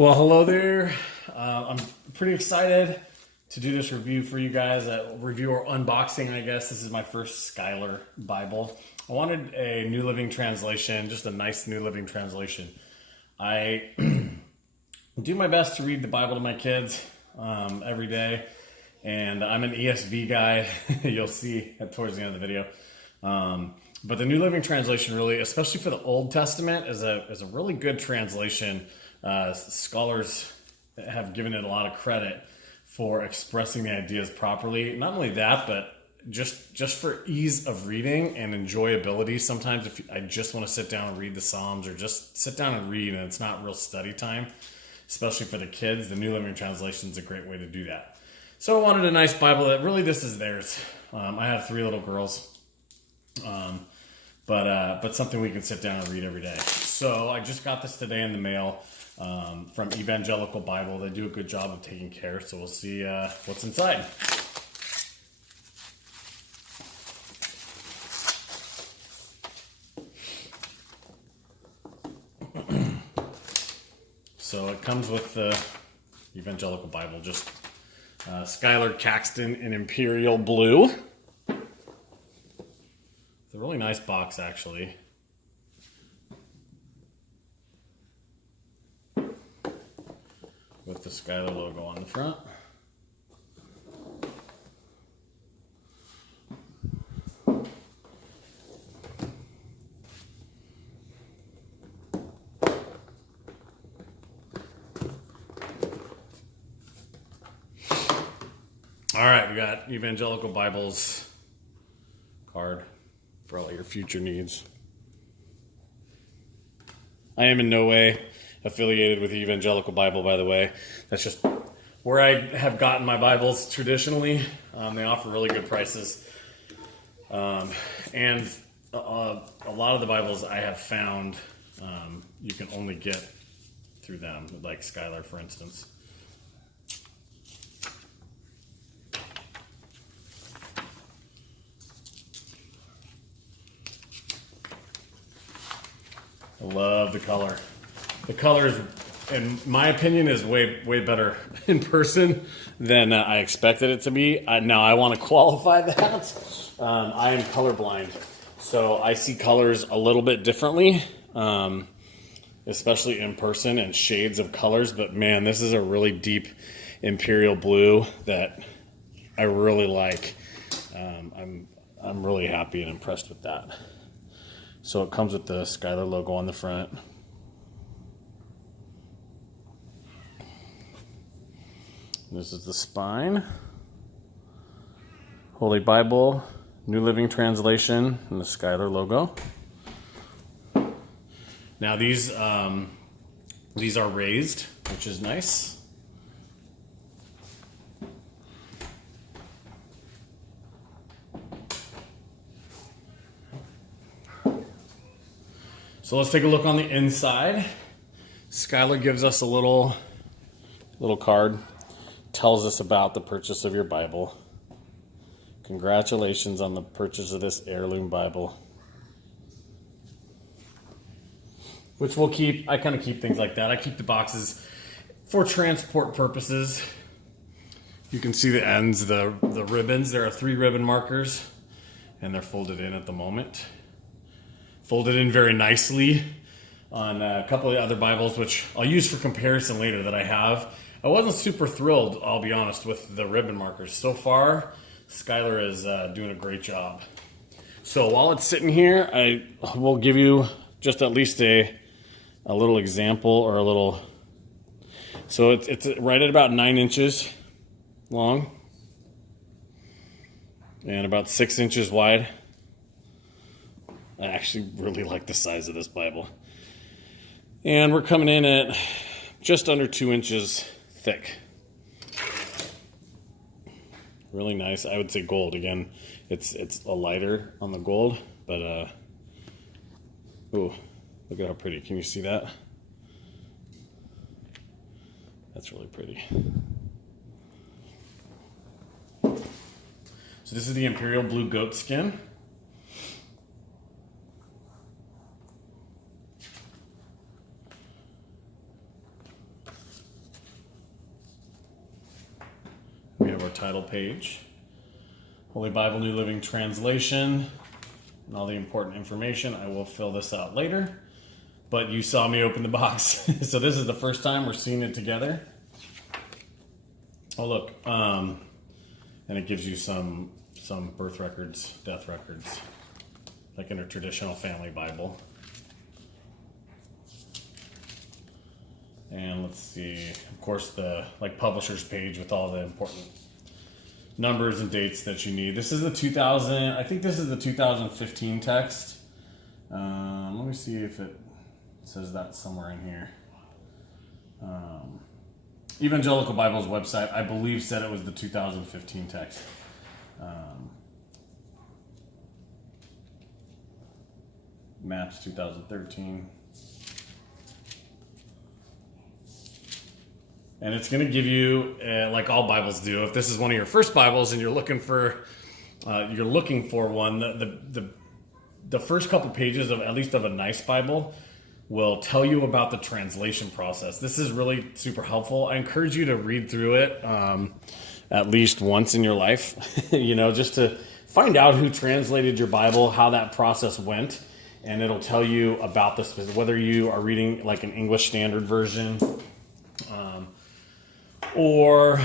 Well, hello there. I'm pretty excited to do this review for you guys. Review or unboxing, I guess. This is my first Schuyler Bible. I wanted a New Living Translation, just a nice New Living Translation. I do my best to read the Bible to my kids every day, and I'm an ESV guy. You'll see towards the end of the video. But the New Living Translation really, especially for the Old Testament, is a really good translation. Scholars have given it a lot of credit for expressing the ideas properly. Not only that, but just for ease of reading and enjoyability. Sometimes if I just want to sit down and read the Psalms or just sit down and read and it's not real study time, especially for the kids, the New Living Translation is a great way to do that. So I wanted a nice Bible that really this is theirs. I have 3 little girls. But something we can sit down and read every day. So I just got this today in the mail from Evangelical Bible. They do a good job of taking care, so we'll see what's inside. So it comes with the Evangelical Bible, just Schuyler Caxton in Imperial blue. It's a really nice box, actually. With the Schuyler logo on the front. All right, we got Evangelical Bible's card for all your future needs. I am in no way affiliated with the Evangelical Bible, by the way. That's just where I have gotten my Bibles traditionally. They offer really good prices. And a lot of the Bibles I have found you can only get through them, like Schuyler, for instance. I love the color. The color is, in my opinion, is way better in person than I expected it to be. Now, I want to qualify that. I am colorblind, so I see colors a little bit differently, especially in person and shades of colors. But man, this is a really deep Imperial blue that I really like. I'm really happy and impressed with that. So it comes with the Schuyler logo on the front. This is the spine. Holy Bible, New Living Translation, and the Schuyler logo. Now these are raised, which is nice. So let's take a look on the inside. Schuyler gives us a little card. Tells us about the purchase of your Bible. Congratulations on the purchase of this heirloom Bible. Which we'll keep. I kind of keep things like that. I keep the boxes for transport purposes. You can see the ends, the ribbons. There are 3 ribbon markers, and they're folded in at the moment. Folded in very nicely on a couple of the other Bibles, which I'll use for comparison later that I have. I wasn't super thrilled, I'll be honest, with the ribbon markers. So far, Schuyler is doing a great job. So while it's sitting here, I will give you just at least a little example or a little... So it's right at about 9 inches long and about 6 inches wide. I actually really like the size of this Bible. And we're coming in at just under 2 inches thick. Really nice. I would say gold. Again, it's a lighter on the gold, but ooh, look at how pretty. Can you see that? That's really pretty. So this is the Imperial blue goat skin. of our title page. Holy Bible New Living Translation, and all the important information. I will fill this out later, but you saw me open the box. So this is the first time we're seeing it together. Oh, look, and it gives you some birth records, death records, like in a traditional family Bible. And let's see, of course, the publisher's page with all the important numbers and dates that you need. This is the 2015 text. Let me see if it says that somewhere in here. Evangelical Bible's website, I believe, said it was the 2015 text. Maps 2013. And it's going to give you, like all Bibles do, if this is one of your first Bibles and you're looking for one, the first couple pages of at least of a nice Bible will tell you about the translation process. This is really super helpful. I encourage you to read through it at least once in your life, just to find out who translated your Bible, how that process went, and it'll tell you about this, whether you are reading like an English Standard Version, or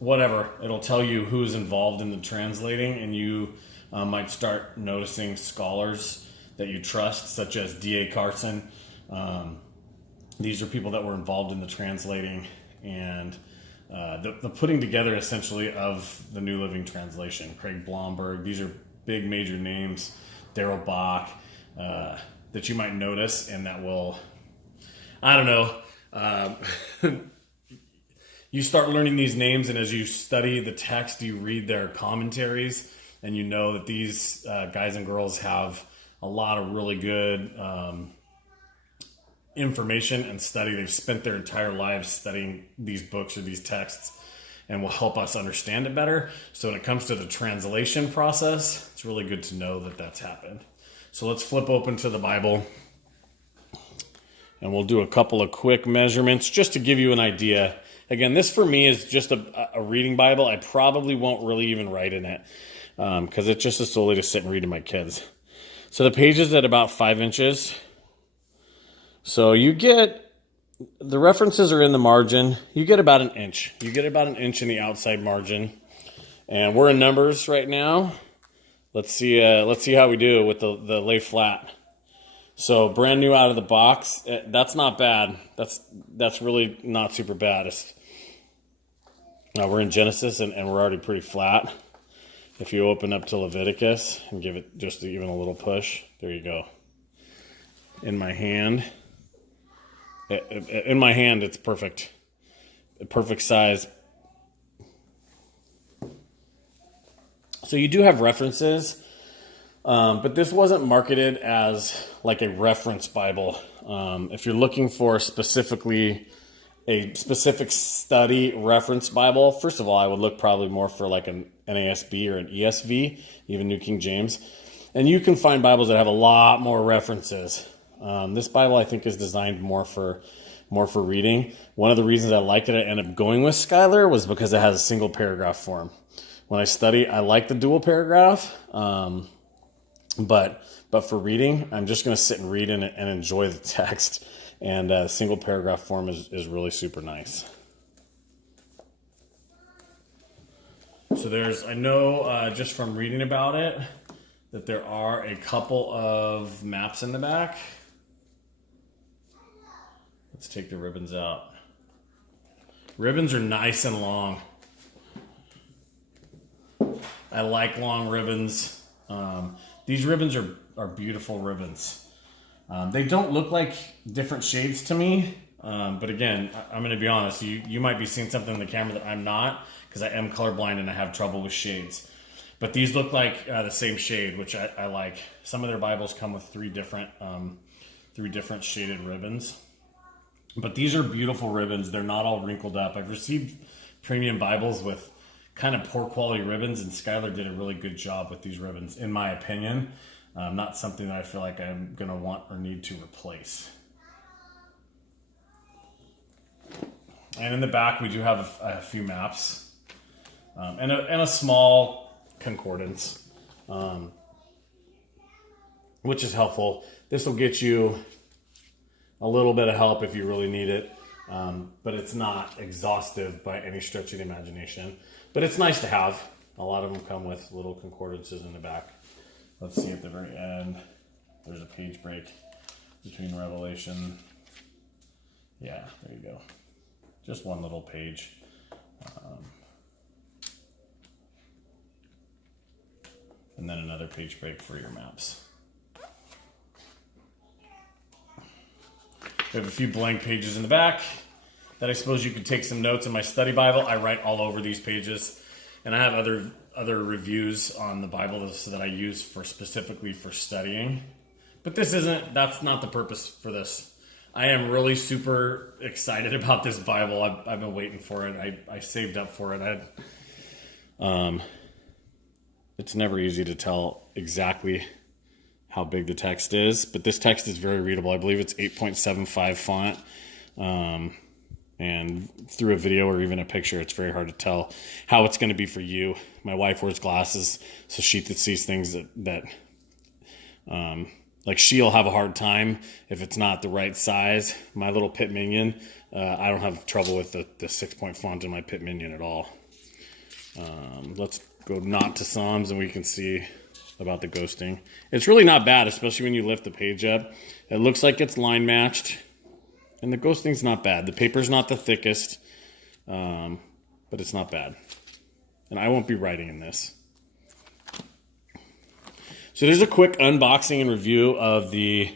whatever. It'll tell you who's involved in the translating, and you might start noticing scholars that you trust, such as D.A. Carson. These are people that were involved in the translating and the putting together, essentially, of the New Living Translation. Craig Blomberg, these are big major names. Darrell Bach, that you might notice, and that will, I don't know, you start learning these names, and as you study the text, you read their commentaries, and you know that these guys and girls have a lot of really good information and study. They've spent their entire lives studying these books or these texts, and will help us understand it better. So when it comes to the translation process, it's really good to know that that's happened. So let's flip open to the Bible, and we'll do a couple of quick measurements just to give you an idea. Again, this for me is just a reading Bible. I probably won't really even write in it because it's just solely to sit and read to my kids. So the page is at about 5 inches. So you get, the references are in the margin. You get about an inch. You get about an inch in the outside margin. And we're in Numbers right now. Let's see how we do with the lay flat. So brand new out of the box. That's not bad. That's really not super bad. We're in Genesis and we're already pretty flat. If you open up to Leviticus and give it just even a little push, there you go. In my hand, it's perfect. Perfect size. So you do have references, but this wasn't marketed as like a reference Bible. If you're looking for specifically a specific study reference Bible, first of all, I would look probably more for like an NASB or an ESV, even New King James. And you can find Bibles that have a lot more references. This Bible, I think, is designed more for reading. One of the reasons I liked it, I ended up going with Schuyler, was because it has a single paragraph form. When I study, I like the dual paragraph, but for reading, I'm just going to sit and read in it and enjoy the text. And single paragraph form is really super nice. So I know just from reading about it, that there are a couple of maps in the back. Let's take the ribbons out. Ribbons are nice and long. I like long ribbons. These ribbons are beautiful ribbons. They don't look like different shades to me, but again, I'm going to be honest. You might be seeing something in the camera that I'm not, because I am colorblind and I have trouble with shades. But these look like the same shade, which I like. Some of their Bibles come with three different shaded ribbons. But these are beautiful ribbons. They're not all wrinkled up. I've received premium Bibles with kind of poor quality ribbons, and Schuyler did a really good job with these ribbons, in my opinion. Not something that I feel like I'm going to want or need to replace. And in the back, we do have a few maps. and a small concordance, which is helpful. This will get you a little bit of help if you really need it, but it's not exhaustive by any stretch of the imagination. But it's nice to have. A lot of them come with little concordances in the back. Let's see at the very end. There's a page break between Revelation. Yeah, there you go. Just one little page. And then another page break for your maps. We have a few blank pages in the back that I suppose you could take some notes. In my study Bible, I write all over these pages. And I have other reviews on the Bible that I use specifically for studying. But that's not the purpose for this. I am really super excited about this Bible. I've been waiting for it. I saved up for it. It's never easy to tell exactly how big the text is, but this text is very readable. I believe it's 8.75 font. And through a video or even a picture, it's very hard to tell how it's going to be for you. My wife wears glasses, so she sees things that like she'll have a hard time if it's not the right size. My little Pit Minion, I don't have trouble with the 6-point font in my Pit Minion at all. Let's go not to Psalms and we can see about the ghosting. It's really not bad, especially when you lift the page up. It looks like it's line matched. And the ghosting's not bad. The paper's not the thickest, but it's not bad. And I won't be writing in this. So there's a quick unboxing and review of the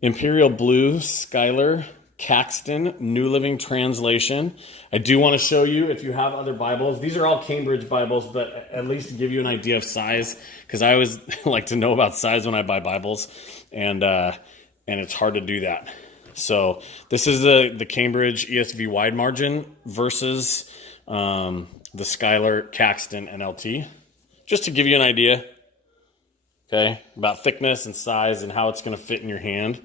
Imperial Blue Schuyler Caxton New Living Translation. I do want to show you, if you have other Bibles, these are all Cambridge Bibles, but at least to give you an idea of size, because I always like to know about size when I buy Bibles, and it's hard to do that. So this is the Cambridge ESV wide margin versus the Schuyler Caxton NLT, just to give you an idea, okay, about thickness and size and how it's going to fit in your hand.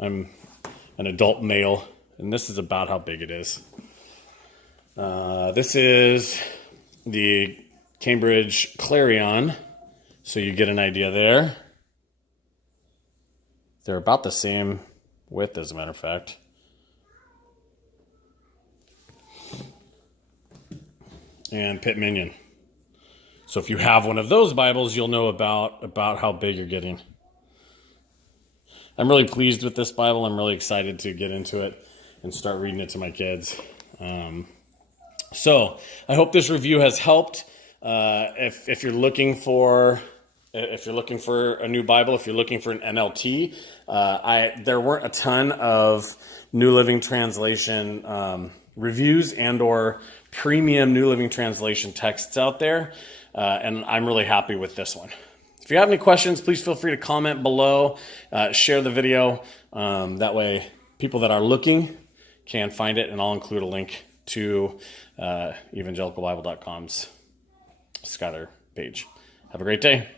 I'm an adult male, and this is about how big it is. This is the Cambridge Clarion, so you get an idea there. They're about the same width, as a matter of fact. And Pit Minion. So if you have one of those Bibles, you'll know about how big you're getting. I'm really pleased with this Bible. I'm really excited to get into it and start reading it to my kids. So I hope this review has helped. If you're looking for a new Bible, if you're looking for an NLT, there weren't a ton of New Living Translation reviews and or premium New Living Translation texts out there, and I'm really happy with this one. If you have any questions, please feel free to comment below, share the video. That way people that are looking can find it, and I'll include a link to evangelicalbible.com's Schuyler page. Have a great day.